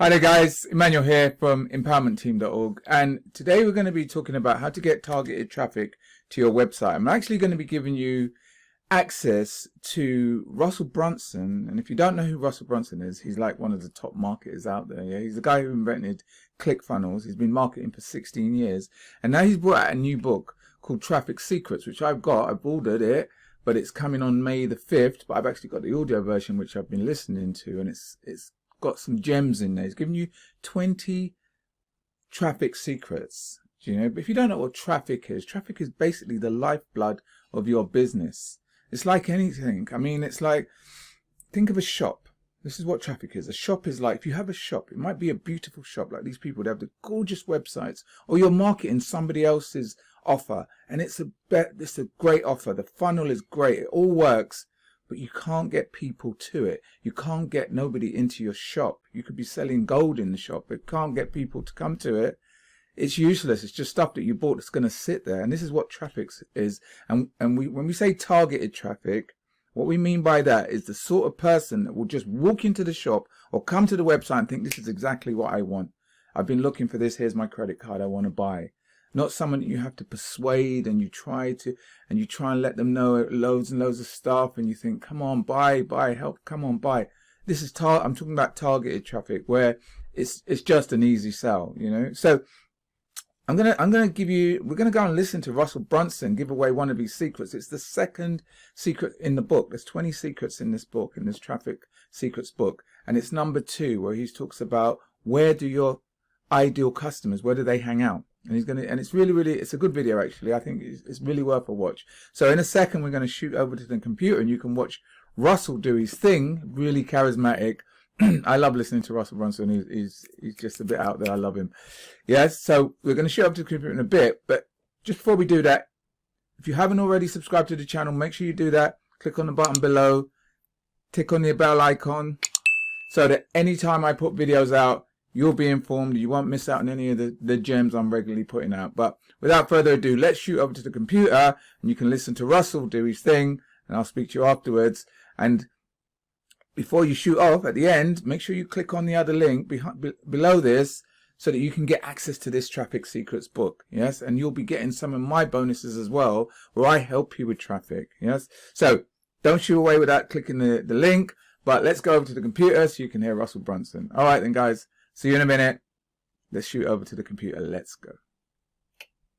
Hi there guys, Emmanuel here from empowermentteam.org, and today we're going to be talking about how to get targeted traffic to your website. I'm actually going to be giving you access to Russell Brunson, and if you don't know who Russell Brunson is, he's like one of the top marketers out there. Yeah, he's the guy who invented ClickFunnels. He's been marketing for 16 years, and now he's brought out a new book called Traffic Secrets, which I've ordered it, but it's coming on May the 5th, but I've actually got the audio version which I've been listening to, and it's got some gems in there. He's giving you 20 traffic secrets. You know, but if you don't know what traffic is basically the lifeblood of your business. It's like anything. I mean, it's like, think of a shop. This is what traffic is. A shop is like, if you have a shop, it might be a beautiful shop like these people. They have the gorgeous websites, or you're marketing somebody else's offer, and it's a great offer. The funnel is great. It all works. But you can't get people to it. You can't get nobody into your shop. You could be selling gold in the shop, but can't get people to come to it. It's useless. It's just stuff that you bought that's going to sit there. And this is what traffic is. And when we say targeted traffic, what we mean by that is the sort of person that will just walk into the shop or come to the website and think, this is exactly what I want. I've been looking for this. Here's my credit card. I want to buy. Not someone that you have to persuade, and you try and let them know loads and loads of stuff, and you think, come on, buy, help, come on, buy. This is I'm talking about targeted traffic, where it's just an easy sell, you know. So we're gonna go and listen to Russell Brunson give away one of his secrets. It's the second secret in the book. There's 20 secrets in this book, in this Traffic Secrets book, and it's number 2, where he talks about where do your ideal customers, where do they hang out? And it's really, it's a good video actually. I think it's really worth a watch. So in a second, we're going to shoot over to the computer and you can watch Russell do his thing. Really charismatic. I love listening to Russell Brunson. He's just a bit out there. I love him. Yes. So we're going to shoot over to the computer in a bit, but just before we do that, if you haven't already subscribed to the channel, make sure you do that. Click on the button below, tick on the bell icon, so that anytime I put videos out, you'll be informed. You won't miss out on any of the gems I'm regularly putting out. But without further ado, let's shoot over to the computer and you can listen to Russell do his thing, and I'll speak to you afterwards. And before you shoot off at the end, make sure you click on the other link below this so that you can get access to this Traffic Secrets book. Yes, and you'll be getting some of my bonuses as well, where I help you with traffic. Yes, so don't shoot away without clicking the link. But let's go over to the computer so you can hear Russell Brunson. All right then, guys. See you in a minute. Let's shoot over to the computer. Let's go.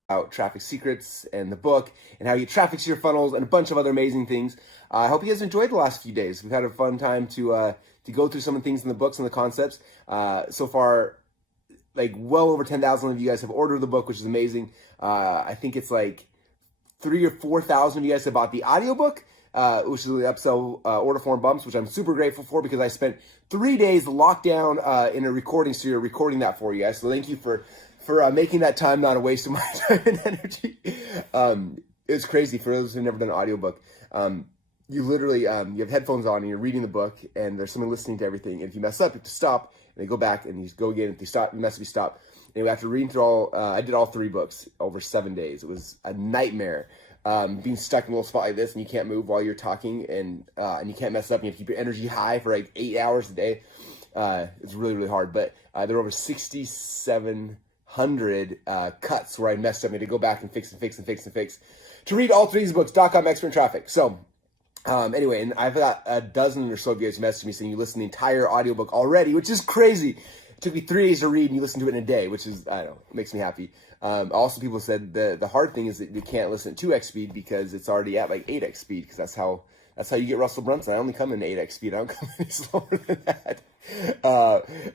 About Traffic Secrets and the book and how you traffic to your funnels and a bunch of other amazing things. I hope you guys enjoyed the last few days. We've had a fun time to go through some of the things in the books and the concepts. So far, like well over 10,000 of you guys have ordered the book, which is amazing. I think it's like 3,000 or 4,000 of you guys have bought the audiobook. Which is the upsell order form bumps, which I'm super grateful for because I spent 3 days locked down in a recording studio recording that for you guys. So thank you for making that time not a waste of my time and energy. It's crazy for those who've never done an audiobook. You literally you have headphones on and you're reading the book and there's someone listening to everything. And if you mess up, you have to stop and they go back and you go again. If you stop, you mess up, you stop. Anyway, after reading through I did all 3 books over 7 days. It was a nightmare. Being stuck in a little spot like this and you can't move while you're talking and you can't mess up and you have to keep your energy high for like 8 hours a day. It's really, really hard. But there were over 6,700 cuts where I messed up. I had to go back and fix to read all 3 of these books, .com Expert in Traffic. So anyway, and I've got a dozen or so of you guys messaging me saying you listened to the entire audiobook already, which is crazy. It took me 3 days to read and you listened to it in a day, which is, I don't know, it makes me happy. Also, people said the hard thing is that you can't listen at 2x speed because it's already at like 8x speed, because that's how you get Russell Brunson. I only come in 8x speed. I don't come any slower than that.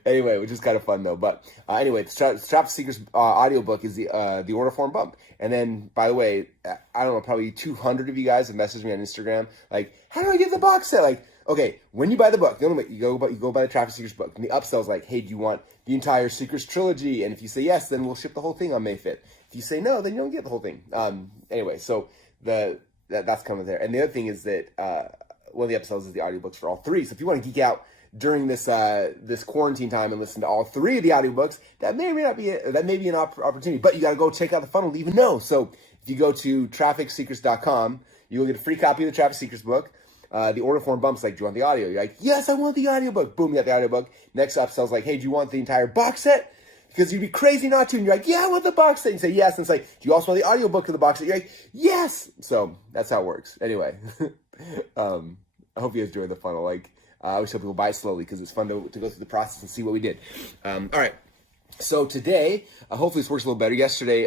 Anyway, which is kind of fun though. But anyway, the Traffic Secrets audiobook is the order form bump. And then, by the way, I don't know, probably 200 of you guys have messaged me on Instagram like, how do I get the box set? Like, okay, when you buy the book, the only way you go buy the Traffic Secrets book, and the upsell is like, hey, do you want the entire Secrets trilogy? And if you say yes, then we'll ship the whole thing on May 5th. If you say no, then you don't get the whole thing. Anyway, so that's coming there. And the other thing is that one of the upsells is the audiobooks for all 3. So if you want to geek out during this quarantine time and listen to all 3 of the audiobooks, that may or may not be an opportunity. But you got to go check out the funnel to even know. So if you go to trafficsecrets.com, you will get a free copy of the Traffic Secrets book. The order form bumps like, do you want the audio? You're like, yes, I want the audiobook. Boom, you got the audiobook. Next upsell's like, hey, do you want the entire box set? Because you'd be crazy not to. And you're like, yeah, I want the box set. And you say yes. And it's like, do you also want the audiobook of the box set? You're like, yes. So that's how it works. Anyway, I hope you guys enjoy the funnel. Like, I always tell people buy it slowly because it's fun to go through the process and see what we did. All right. So today, hopefully this works a little better. Yesterday,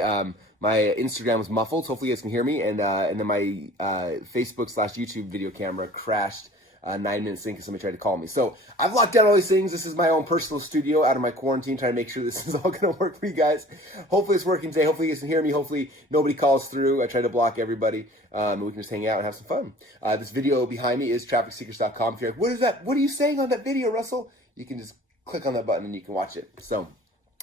my Instagram was muffled. So hopefully you guys can hear me. And then my Facebook/YouTube video camera crashed 9 minutes in because somebody tried to call me. So I've locked down all these things. This is my own personal studio out of my quarantine, trying to make sure this is all going to work for you guys. Hopefully it's working today. Hopefully you guys can hear me. Hopefully nobody calls through. I try to block everybody. And we can just hang out and have some fun. This video behind me is trafficsecrets.com. If you're like, what is that? What are you saying on that video, Russell? You can just click on that button and you can watch it. So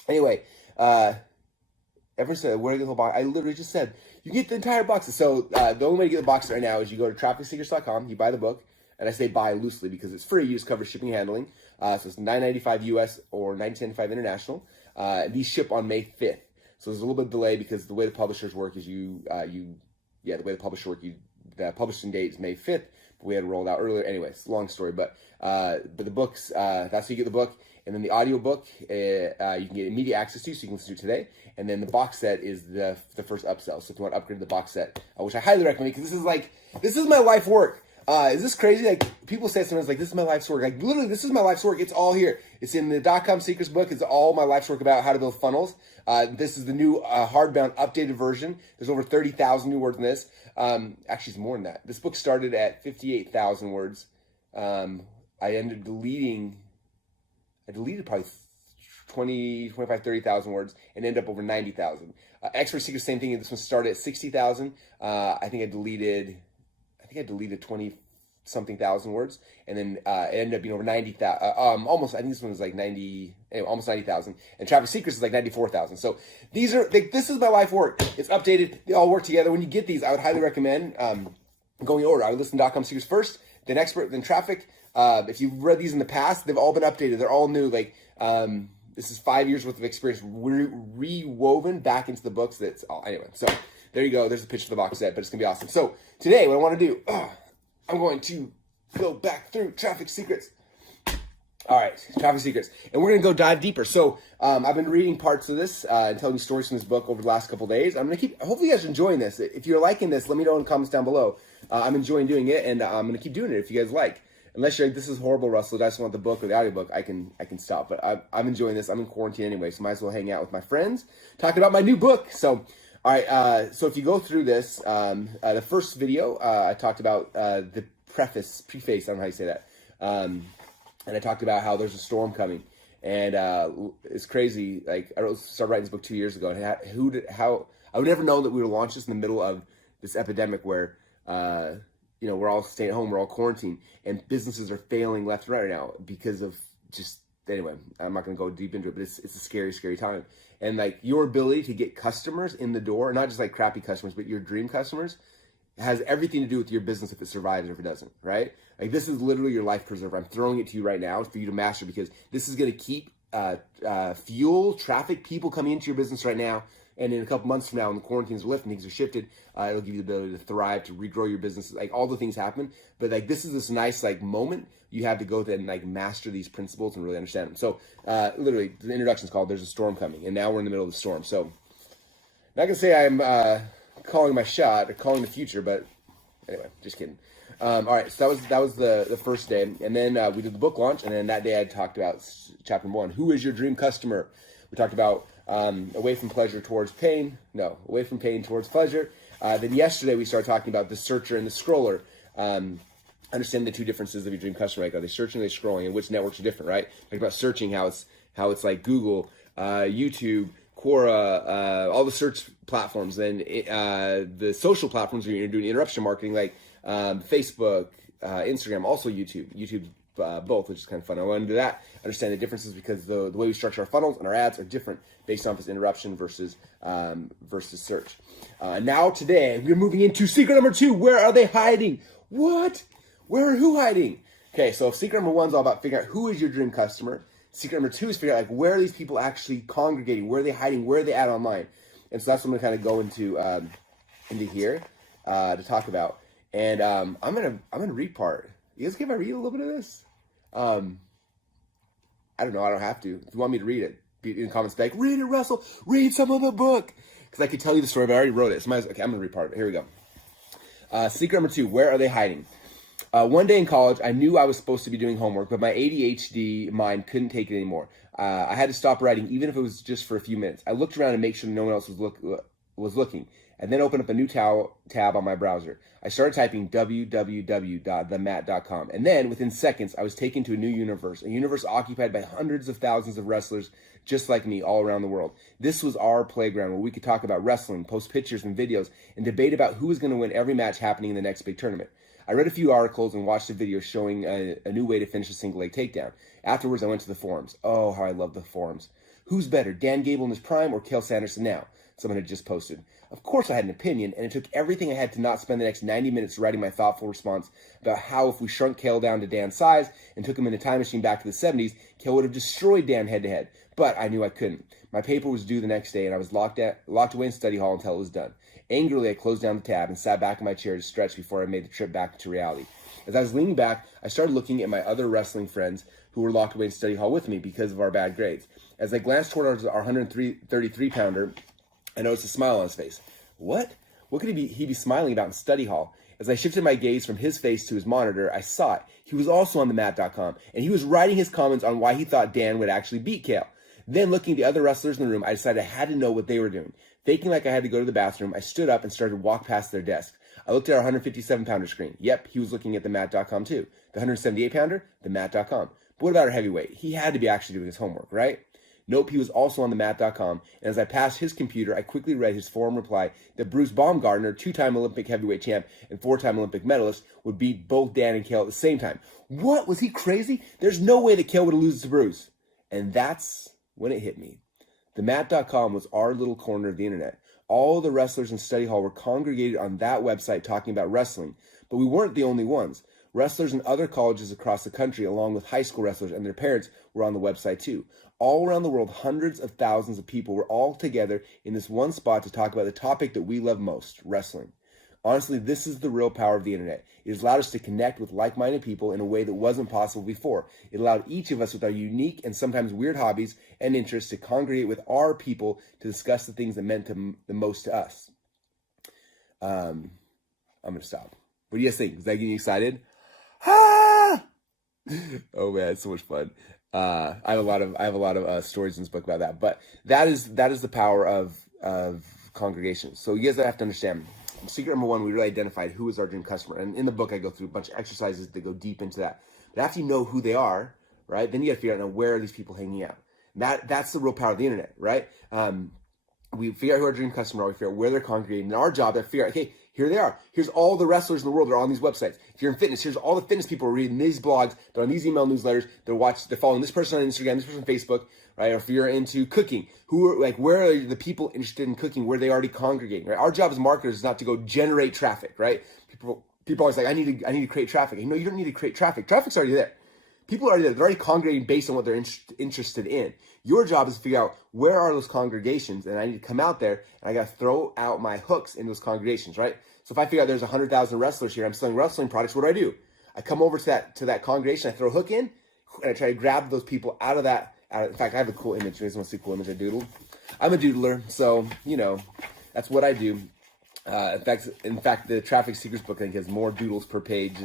anyway, everyone said, where do I get the whole box? I literally just said, you get the entire box. So the only way to get the box right now is you go to trafficsecrets.com, you buy the book, and I say buy loosely because it's free. You just cover shipping and handling. So it's $9.95 US or $19.95 international. These ship on May 5th. So there's a little bit of delay because the way the publishers work is the way the publishers work, the publishing date is May 5th. But we had it rolled out earlier. Anyway, it's a long story. But the books, that's how you get the book. And then the audiobook, you can get immediate access to, so you can listen to it today. And then the box set is the first upsell. So if you want to upgrade the box set, which I highly recommend, because this is my life work. Is this crazy? Like, people say sometimes, like, this is my life's work. Like, literally, this is my life's work. It's all here. It's in the .com Secrets book. It's all my life's work about how to build funnels. This is the new hardbound updated version. There's over 30,000 new words in this. Actually, it's more than that. This book started at 58,000 words. I deleted probably 20, 25, 30,000 words and ended up over 90,000. Expert Secrets, same thing. This one started at 60,000. I think I deleted 20 something thousand words, and then it ended up being over 90,000. Almost, I think this one was like 90, anyway, almost 90,000. And Traffic Secrets is like 94,000. So these are, this is my life work. It's updated. They all work together. When you get these, I would highly recommend going in order. I would listen to .com Secrets first, then Expert, then Traffic. If you've read these in the past, they've all been updated. They're all new. Like, this is 5 years worth of experience rewoven back into the books. That's all. Anyway, so there you go. There's a picture of the box set, but it's going to be awesome. So today, what I want to do, I'm going to go back through Traffic Secrets. All right, Traffic Secrets. And we're going to go dive deeper. So I've been reading parts of this and telling you stories from this book over the last couple of days. I'm going to hopefully you guys are enjoying this. If you're liking this, let me know in the comments down below. I'm enjoying doing it, and I'm going to keep doing it if you guys like. Unless you're like, this is horrible, Russell, I just want the book or the audiobook, I can stop. But I'm enjoying this. I'm in quarantine anyway, so might as well hang out with my friends, talking about my new book. So, all right, so if you go through this, the first video, I talked about the preface, I don't know how you say that. And I talked about how there's a storm coming. And it's crazy. Like, I started writing this book 2 years ago. And I would never know that we would launch this in the middle of this epidemic where, we're all staying at home, we're all quarantined, and businesses are failing left and right now because of just, anyway, I'm not going to go deep into it, but it's a scary, scary time. And like, your ability to get customers in the door, not just like crappy customers, but your dream customers, has everything to do with your business if it survives or if it doesn't, right? Like, this is literally your life preserver. I'm throwing it to you right now for you to master, because this is going to keep fuel, traffic, people coming into your business right now. And in a couple months from now, when the quarantines are lifted and things are shifted, it'll give you the ability to thrive, to regrow your business. Like, all the things happen. But like, this is this nice like moment you have to go through and like master these principles and really understand them. So literally, the introduction is called "There's a Storm Coming," and now we're in the middle of the storm. So I'm not gonna say I'm calling my shot or calling the future, but anyway, just kidding. All right, so that was the first day, and then we did the book launch, and then that day I talked about chapter 1. Who is your dream customer? We talked about away from pleasure towards pain. No, away from pain towards pleasure. Then yesterday we started talking about the searcher and the scroller. Understand the two differences of your dream customer. Like, are they searching, are they scrolling, and which networks are different, right? Talk about searching, how it's like Google, YouTube, Quora, all the search platforms. Then the social platforms where you're doing interruption marketing, like Facebook, Instagram, also YouTube. Both, which is kind of fun. I want to do that, understand the differences, because the way we structure our funnels and our ads are different based on if it's interruption versus search. Now today, we're moving into secret number 2. Where are they hiding? What? Where and who hiding? Okay, so secret number 1 is all about figuring out who is your dream customer. Secret number 2 is figuring out like, where are these people actually congregating? Where are they hiding? Where are they at online? And so that's what I'm going to kind of go into here to talk about. And I'm gonna read part. You guys care if I read a little bit of this? I don't know. I don't have to. If you want me to read it, be in the comments like, read it, Russell. Read some of the book. Because I could tell you the story, but I already wrote it. So okay, I'm going to read part of it. Here we go. Secret number 2, where are they hiding? One day in college, I knew I was supposed to be doing homework, but my ADHD mind couldn't take it anymore. I had to stop writing, even if it was just for a few minutes. I looked around to make sure no one else was looking, and then opened up a new tab on my browser. I started typing www.themat.com, and then within seconds, I was taken to a new universe, a universe occupied by hundreds of thousands of wrestlers just like me all around the world. This was our playground where we could talk about wrestling, post pictures and videos, and debate about who was going to win every match happening in the next big tournament. I read a few articles and watched a video showing a new way to finish a single leg takedown. Afterwards, I went to the forums. Oh, how I love the forums. Who's better, Dan Gable in his prime or Cael Sanderson now? Someone had just posted. Of course I had an opinion, and it took everything I had to not spend the next 90 minutes writing my thoughtful response about how if we shrunk Cael down to Dan's size and took him in a time machine back to the 70s, Cael would have destroyed Dan head-to-head. But I knew I couldn't. My paper was due the next day, and I was locked away in study hall until it was done. Angrily, I closed down the tab and sat back in my chair to stretch before I made the trip back to reality. As I was leaning back, I started looking at my other wrestling friends who were locked away in study hall with me because of our bad grades. As I glanced toward our 133-pounder, I noticed a smile on his face. What? What could he be smiling about in study hall? As I shifted my gaze from his face to his monitor, I saw it. He was also on themat.com, and he was writing his comments on why he thought Dan would actually beat Cael. Then, looking at the other wrestlers in the room, I decided I had to know what they were doing. Faking like I had to go to the bathroom, I stood up and started to walk past their desk. I looked at our 157-pounder screen. Yep, he was looking at themat.com too. The 178-pounder, themat.com. But what about our heavyweight? He had to be actually doing his homework, right? Nope, he was also on themat.com, and as I passed his computer, I quickly read his forum reply that Bruce Baumgartner, 2-time Olympic heavyweight champ and 4-time Olympic medalist, would beat both Dan and Cael at the same time. What? Was he crazy? There's no way that Cael would have lost to Bruce. And that's when it hit me. Themat.com was our little corner of the internet. All the wrestlers in study hall were congregated on that website talking about wrestling, but we weren't the only ones. Wrestlers in other colleges across the country, along with high school wrestlers and their parents, were on the website too. All around the world, hundreds of thousands of people were all together in this one spot to talk about the topic that we love most, wrestling. Honestly, this is the real power of the internet. It has allowed us to connect with like-minded people in a way that wasn't possible before. It allowed each of us with our unique and sometimes weird hobbies and interests to congregate with our people to discuss the things that meant the most to us. I'm going to stop. What do you guys think? Is that getting you excited? Ah! Oh man, it's so much fun. I have a lot of stories in this book about that, but that is the power of congregations. So you guys have to understand. Secret number 1, we really identified who is our dream customer, and in the book I go through a bunch of exercises that go deep into that. But after you know who they are, right, then you got to figure out now where are these people hanging out. That's the real power of the internet, right? We figure out who our dream customer are, we figure out where they're congregating, and our job is to figure out, okay, here they are. Here's all the wrestlers in the world that are on these websites. If you're in fitness, here's all the fitness people who are reading these blogs, they're on these email newsletters, they're following this person on Instagram, this person on Facebook, right? Or if you're into cooking, where are the people interested in cooking, where they already congregating, right? Our job as marketers is not to go generate traffic, right? People always like, I need to create traffic. You don't need to create traffic. Traffic's already there. People are already there. They're already congregating based on what they're interested in. Your job is to figure out where are those congregations, and I need to come out there and I got to throw out my hooks in those congregations, right? So if I figure out there's 100,000 wrestlers here, I'm selling wrestling products, what do? I come over to that congregation, I throw a hook in, and I try to grab those people out of that. In fact, I have a cool image. You guys want to see a cool image I doodled? I'm a doodler, so, that's what I do. In fact, the Traffic Secrets book, I think, has more doodles per page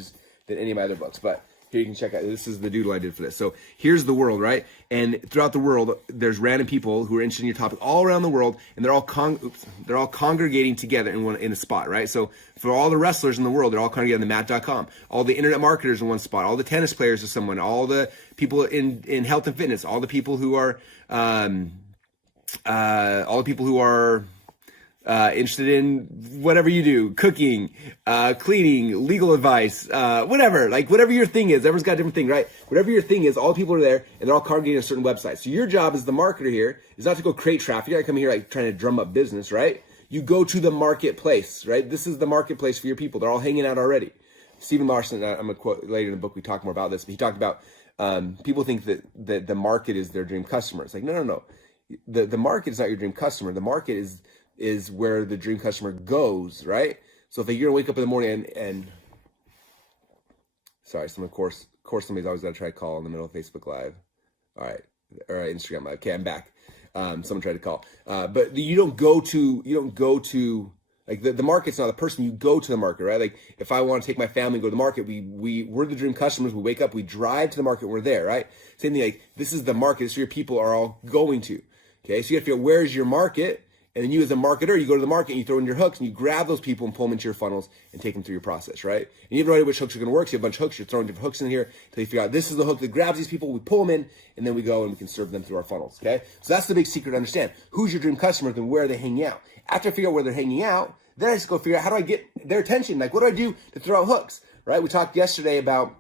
than any of my other books, but here you can check out. This is the doodle I did for this. So here's the world, right? And throughout the world, there's random people who are interested in your topic all around the world, and they're all congregating together in a spot, right? So for all the wrestlers in the world, they're all congregating on themat.com. All the internet marketers in one spot. All the tennis players are someone. All the people in health and fitness. All the people who are interested in whatever you do, cooking, cleaning, legal advice, whatever your thing is. Everyone's got a different thing, right? Whatever your thing is, all the people are there and they're all congregating on a certain website. So your job as the marketer here is not to go create traffic. You're not coming here trying to drum up business, right? You go to the marketplace, right? This is the marketplace for your people. They're all hanging out already. Stephen Larson, I'm going to quote later in the book, we talk more about this, but he talked about people think that the market is their dream customer. It's like, no. The market is not your dream customer. The market is where the dream customer goes, right? So if you're gonna wake up in the morning and sorry, of course somebody's always got to try to call in the middle of Facebook Live. All right, or Instagram Live. Okay, I'm back. Someone tried to call, but you don't go to like the market's not the person. You go to the market, right? Like if I want to take my family and go to the market, we're the dream customers. We wake up, we drive to the market, we're there, right? Same thing. Like this is the market. This is where your people are all going to. Okay, so you have to figure out where's your market. And then you as a marketer, you go to the market and you throw in your hooks and you grab those people and pull them into your funnels and take them through your process, right? And you have no idea which hooks are going to work. So you have a bunch of hooks. You're throwing different hooks in here until you figure out this is the hook that grabs these people. We pull them in and then we go and we can serve them through our funnels, okay? So that's the big secret to understand. Who's your dream customer and where are they hanging out? After I figure out where they're hanging out, then I just go figure out how do I get their attention? Like what do I do to throw out hooks, right? We talked yesterday about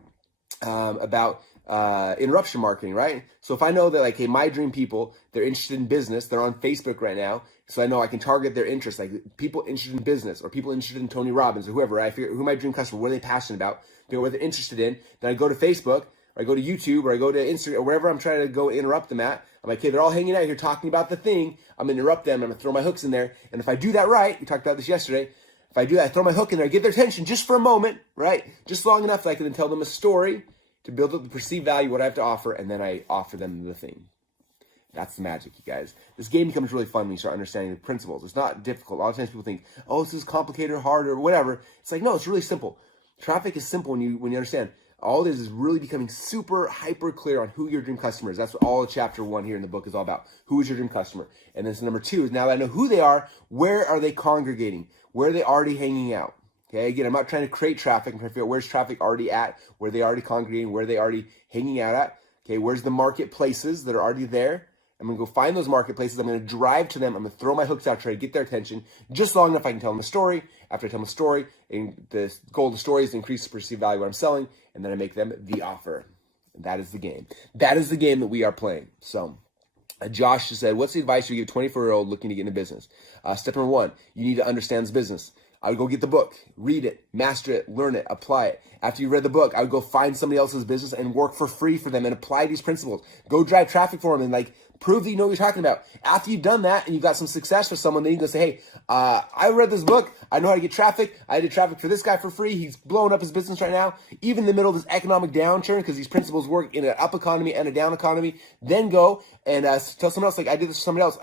interruption marketing, right? So if I know that like, hey, my dream people, they're interested in business, they're on Facebook right now, so I know I can target their interests, like people interested in business or people interested in Tony Robbins or whoever, right? I figure who my dream customer, what are they passionate about, figure out what they're interested in, then I go to Facebook or I go to YouTube or I go to Instagram or wherever I'm trying to go interrupt them at. I'm like, okay, they're all hanging out here talking about the thing, I'm gonna interrupt them, I'm gonna throw my hooks in there, and if I do that right, we talked about this yesterday, if I do that, I throw my hook in there, I get their attention just for a moment, right? Just long enough that I can then tell them a story to build up the perceived value, what I have to offer, and then I offer them the thing. That's the magic, you guys. This game becomes really fun when you start understanding the principles. It's not difficult. A lot of times people think, oh, this is complicated or hard or whatever. It's like, no, it's really simple. Traffic is simple when you understand. All this is really becoming super hyper clear on who your dream customer is. That's what all of chapter 1 here in the book is all about. Who is your dream customer? And then number 2 is now that I know who they are, where are they congregating? Where are they already hanging out? Okay, again, I'm not trying to create traffic. I'm trying to figure out where's traffic already at, where they already congregating, where they already hanging out at. Okay, where's the marketplaces that are already there? I'm going to go find those marketplaces. I'm going to drive to them. I'm going to throw my hooks out, try to get their attention just long enough I can tell them a story. After I tell them a story, and the goal of the story is to increase the perceived value of what I'm selling, and then I make them the offer. And that is the game. That is the game that we are playing. So Josh just said, what's the advice you give a 24-year-old looking to get into business? Step number 1, you need to understand this business. I would go get the book, read it, master it, learn it, apply it. After you read the book, I would go find somebody else's business and work for free for them and apply these principles. Go drive traffic for them and like prove that you know what you're talking about. After you've done that and you've got some success for someone, then you can go say, hey, I read this book. I know how to get traffic. I did traffic for this guy for free. He's blowing up his business right now. Even in the middle of this economic downturn, because these principles work in an up economy and a down economy. Then go and tell someone else, like I did this for somebody else.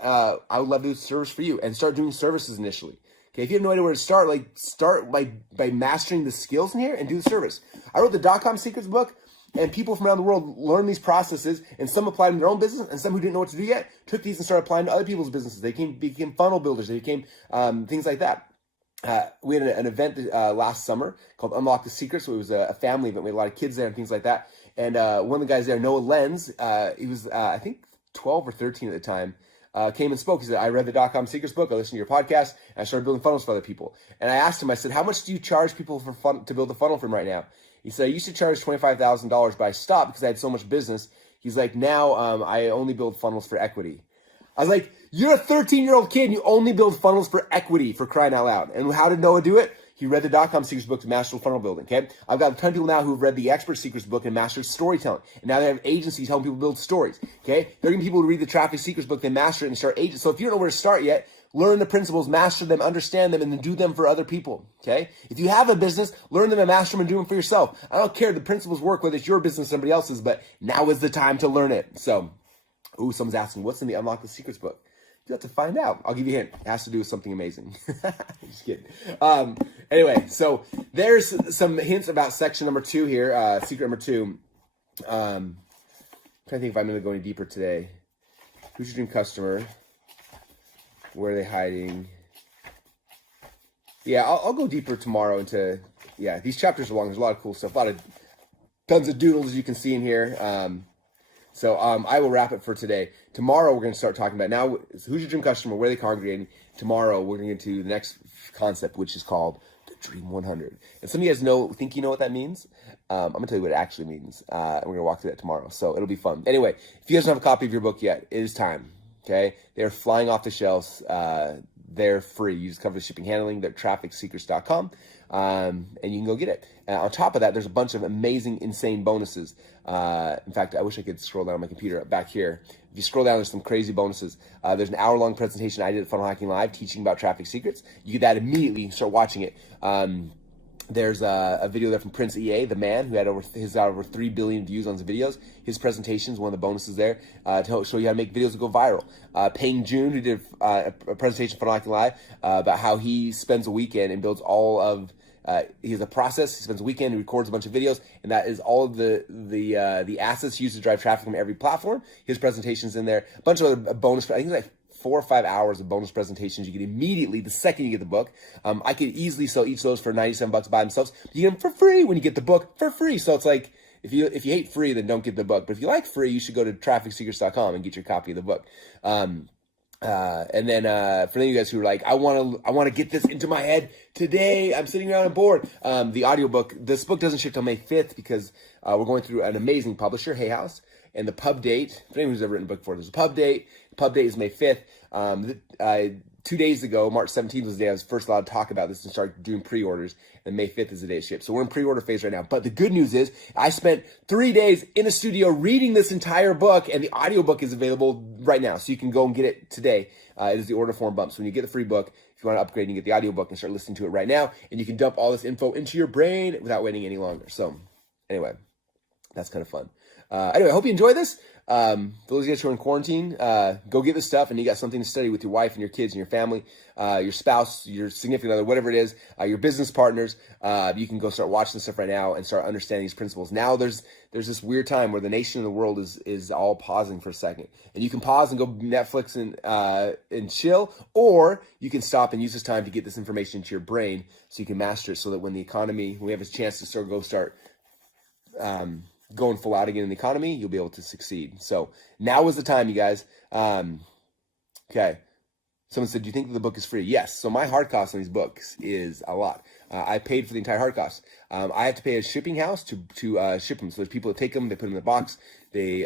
I would love to do service for you and start doing services initially. Okay, if you have no idea where to start, like start by mastering the skills in here and do the service. I wrote the .com Secrets book, and people from around the world learned these processes, and some applied them to their own business, and some who didn't know what to do yet took these and started applying to other people's businesses. They became funnel builders. They became things like that. We had an event last summer called Unlock the Secrets. So it was a family event. We had a lot of kids there and things like that. And one of the guys there, Noah Lenz, he was I think 12 or 13 at the time. Came and spoke. He said, I read the .com Secrets book. I listened to your podcast, and I started building funnels for other people. And I asked him, I said, how much do you charge people for fun to build a funnel for him right now? He said, I used to charge $25,000, but I stopped because I had so much business. He's like, now I only build funnels for equity. I was like, you're a 13-year-old kid and you only build funnels for equity, for crying out loud. And how did Noah do it? He read the .com Secrets book to master funnel building, okay? I've got a ton of people now who've read the Expert Secrets book and mastered storytelling. And now they have agencies helping people build stories, okay? They're getting people to read the Traffic Secrets book, then master it and start agents. So if you don't know where to start yet, learn the principles, master them, understand them, and then do them for other people, okay? If you have a business, learn them and master them and do them for yourself. I don't care. The principles work whether it's your business or somebody else's, but now is the time to learn it. So, someone's asking, what's in the Unlock the Secrets book? You have to find out. I'll give you a hint. It has to do with something amazing. Just kidding. Anyway, so there's some hints about section number 2 here, secret number 2. Trying to think if I'm going to go any deeper today. Who's your dream customer? Where are they hiding? Yeah, I'll go deeper tomorrow into, these chapters are long. There's a lot of cool stuff. Tons of doodles, as you can see in here. So I will wrap it for today. Tomorrow we're going to start talking about now who's your dream customer, where are they congregating. Tomorrow we're going to get to the next concept, which is called the Dream 100. And some of you guys think you know what that means. I'm going to tell you what it actually means. And we're going to walk through that tomorrow. So it'll be fun. Anyway, if you guys don't have a copy of your book yet, it is time. Okay? They're flying off the shelves. they're free. You just cover the shipping handling. They're trafficsecrets.com, and you can go get it. On top of that, there's a bunch of amazing, insane bonuses. In fact, I wish I could scroll down on my computer back here. If you scroll down, there's some crazy bonuses. There's an hour-long presentation I did at Funnel Hacking Live teaching about traffic secrets. You get that immediately. You start watching it. There's a video there from Prince EA, the man who had over 3 billion views on his videos. His presentation is one of the bonuses there to show you how to make videos that go viral. Payne June, who did a presentation for Funnel Hacking Live about how he spends a weekend and builds all of he has a process. He spends a weekend, he records a bunch of videos, and that is all of the assets used to drive traffic from every platform. His presentation's in there. A bunch of other bonus. I think it's like 4 or 5 hours of bonus presentations you get immediately the second you get the book. I could easily sell each of those for $97 by themselves. But you get them for free when you get the book for free. So it's like, if you hate free, then don't get the book. But if you like free, you should go to trafficsecrets.com and get your copy of the book. And then for any of you guys who are like, I want to get this into my head today, I'm sitting around and bored. The audiobook, this book doesn't ship till May 5th because we're going through an amazing publisher, Hay House. And the pub date, for anyone who's ever written a book before, there's a pub date. The pub date is May 5th. 2 days ago, March 17th was the day I was first allowed to talk about this and start doing pre-orders. And May 5th is the day it ships. So we're in pre-order phase right now. But the good news is I spent 3 days in a studio reading this entire book, and the audiobook is available right now. So you can go and get it today. It is the order form bump. So when you get the free book, if you want to upgrade, you can get the audiobook and start listening to it right now. And you can dump all this info into your brain without waiting any longer. So anyway, that's kind of fun. Anyway, I hope you enjoy this. For those of you guys who are in quarantine, go get this stuff, and you got something to study with your wife and your kids and your family, your spouse, your significant other, whatever it is, your business partners. You can go start watching this stuff right now and start understanding these principles. Now there's this weird time where the nation and the world is all pausing for a second, and you can pause and go Netflix and chill, or you can stop and use this time to get this information into your brain so you can master it, so that when we have a chance to start going full out again in the economy, you'll be able to succeed. So now is the time, you guys. Okay. Someone said, do you think that the book is free? Yes. So my hard cost on these books is a lot. I paid for the entire hard cost. I have to pay a shipping house to ship them. So there's people that take them, they put them in the box, they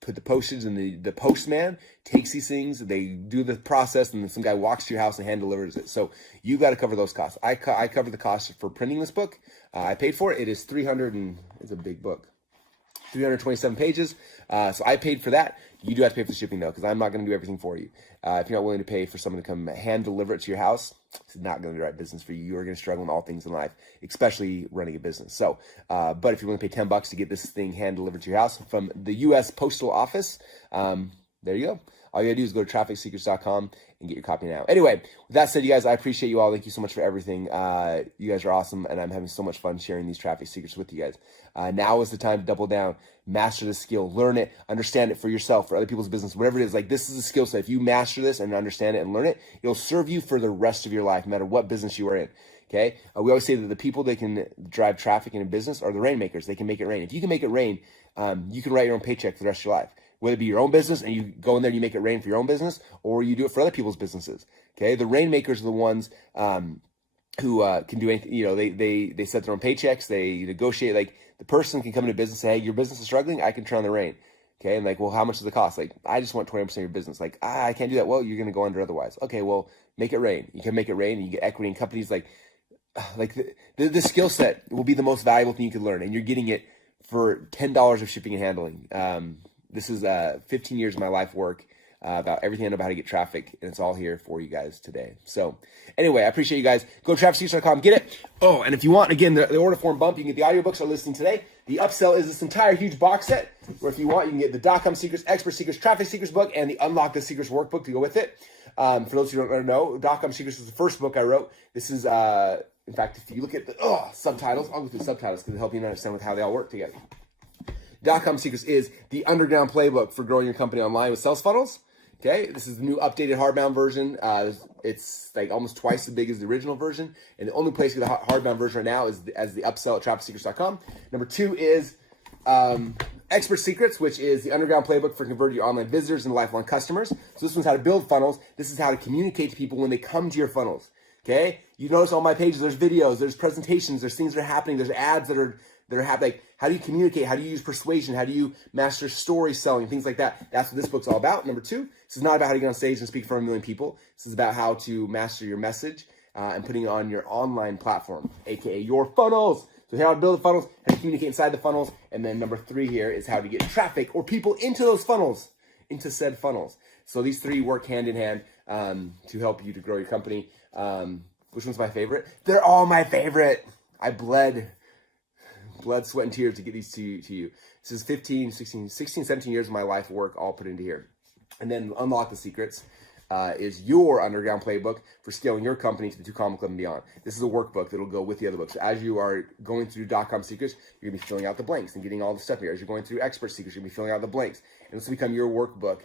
put the postage, and the postman takes these things, they do the process, and then some guy walks to your house and hand delivers it. So you got to cover those costs. I cover the cost for printing this book. I paid for it. It is it's a big book. 327 pages. So I paid for that. You do have to pay for the shipping though, because I'm not going to do everything for you. If you're not willing to pay for someone to come hand deliver it to your house, it's not going to be the right business for you. You are going to struggle in all things in life, especially running a business. So, but if you're willing to pay $10 to get this thing hand delivered to your house from the U.S. Postal Office, there you go. All you gotta do is go to trafficsecrets.com and get your copy now. Anyway, with that said, you guys, I appreciate you all. Thank you so much for everything. You guys are awesome, and I'm having so much fun sharing these traffic secrets with you guys. Now is the time to double down, master this skill, learn it, understand it for yourself, for other people's business, whatever it is. Like, this is a skill set. If you master this and understand it and learn it, it'll serve you for the rest of your life, no matter what business you are in. Okay? We always say that the people that can drive traffic in a business are the rainmakers. They can make it rain. If you can make it rain, you can write your own paycheck for the rest of your life. Whether it be your own business and you go in there and you make it rain for your own business, or you do it for other people's businesses. Okay, the rainmakers are the ones who can do anything. You know, they set their own paychecks. They negotiate. Like, the person can come into business and say, "Hey, your business is struggling. I can turn on the rain." Okay, and like, well, how much does it cost? Like, I just want 20% of your business. Like, I can't do that. Well, you're going to go under otherwise. Okay, well, make it rain. You can make it rain, and you get equity in companies. Like the skill set will be the most valuable thing you can learn, and you're getting it for $10 of shipping and handling. This is 15 years of my life work about everything I know about how to get traffic, and it's all here for you guys today. So anyway, I appreciate you guys. Go to trafficsecrets.com, get it. Oh, and if you want, again, the order form bump, you can get the audiobooks are listening today. The upsell is this entire huge box set, where if you want, you can get the .com Secrets, Expert Secrets, Traffic Secrets book, and the Unlock the Secrets workbook to go with it. For those who don't know, .com Secrets is the first book I wrote. This is, in fact, if you look at the subtitles, I'll go through the subtitles because it'll help you understand with how they all work together. .com Secrets is the underground playbook for growing your company online with sales funnels. Okay, this is the new updated hardbound version. It's like almost twice as big as the original version, and the only place to get the hardbound version right now is as the upsell at trafficsecrets.com. Number 2 is Expert Secrets, which is the underground playbook for converting your online visitors into lifelong customers. So this one's how to build funnels. This is how to communicate to people when they come to your funnels. Okay, you notice on my pages, there's videos, there's presentations, there's things that are happening, there's ads that are that are like, how do you communicate? How do you use persuasion? How do you master story selling? Things like that. That's what this book's all about. Number 2, this is not about how to get on stage and speak in front of 1 million people. This is about how to master your message and putting it on your online platform, aka your funnels. So how to build the funnels, how to communicate inside the funnels, and then number 3 here is how to get traffic or people into those funnels, into said funnels. So these 3 work hand in hand to help you to grow your company. Which one's my favorite? They're all my favorite. I bled, sweat, and tears to get these to you. This is 15, 16, 17 years of my life work all put into here. And then Unlock the Secrets is your underground playbook for scaling your company to the 2 Comma Club and beyond. This is a workbook that'll go with the other books. So as you are going through .com Secrets, you're going to be filling out the blanks and getting all the stuff here. As you're going through Expert Secrets, you're going to be filling out the blanks. And this will become your workbook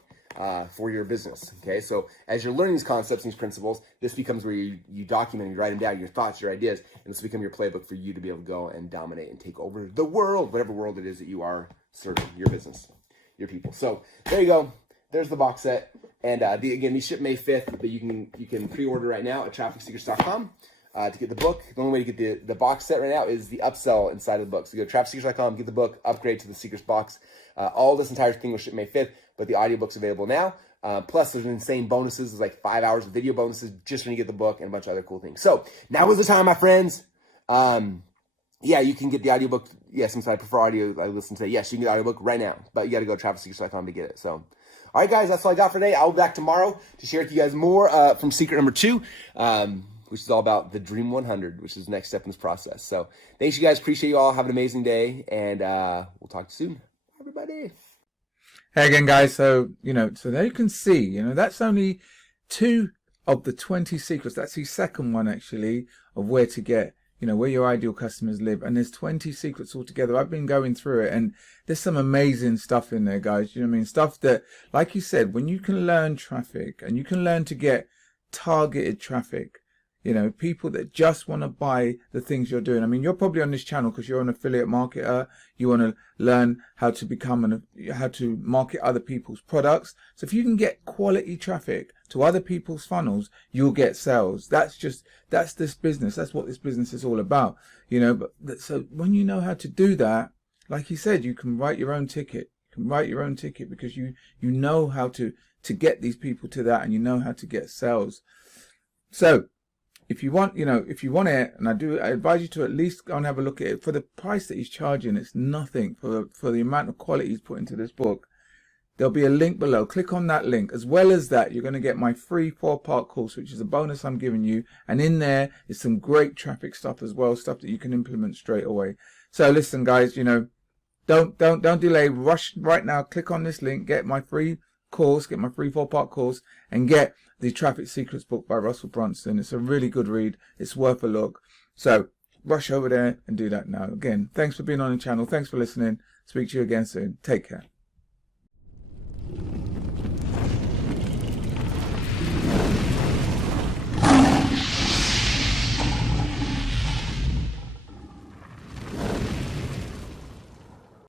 for your business. Okay, so as you're learning these concepts and these principles, this becomes where you document and you write them down, your thoughts, your ideas, and this will become your playbook for you to be able to go and dominate and take over the world, whatever world it is that you are serving, your business, your people. So there you go. There's the box set. And again, these ship May 5th, but you can pre-order right now at trafficsecrets.com to get the book. The only way to get the box set right now is the upsell inside of the book. So go to trafficsecrets.com, get the book, upgrade to the Secrets box. All this entire thing will ship May 5th, but the audiobook's available now. Plus, there's insane bonuses. There's like 5 hours of video bonuses just when you get the book and a bunch of other cool things. So now is the time, my friends. Yeah, you can get the audiobook. Yeah, since I prefer audio, I listen to it. Yes, you can get the audiobook right now, but you got to go to trafficsecrets.com to get it. So, all right, guys, that's all I got for today. I'll be back tomorrow to share with you guys more from secret number 2, which is all about the Dream 100, which is the next step in this process. So, thanks, you guys. Appreciate you all. Have an amazing day, and we'll talk to you soon. Bye, everybody. Hey again, guys. So, so there you can see, that's only 2 of the 20 secrets. That's the second one, actually, of where to get, where your ideal customers live. And there's 20 secrets altogether. I've been going through it, and there's some amazing stuff in there, guys. You know what I mean? Stuff that, like you said, when you can learn traffic and you can learn to get targeted traffic, people that just want to buy the things you're doing. I mean, you're probably on this channel because you're an affiliate marketer. You want to learn how to how to market other people's products. So if you can get quality traffic to other people's funnels, you'll get sales. That's this business. That's what this business is all about. So when you know how to do that, like you said, you can write your own ticket. You can write your own ticket because you know how to get these people to that, and you know how to get sales. So if you want, it, and I advise you to at least go and have a look at it. For the price that he's charging, it's nothing for the amount of quality he's put into this book. There'll be a link below. Click on that link. As well as that, you're going to get my free 4-part course, which is a bonus I'm giving you. And in there is some great traffic stuff as well, stuff that you can implement straight away. So listen, guys, don't delay. Rush right now. Click on this link. Get my free course. Get my free 4-part course, and get the Traffic Secrets book by Russell Brunson. It's a really good read. It's worth a look. So rush over there and do that now. Again, thanks for being on the channel. Thanks for listening. Speak to you again soon. Take care.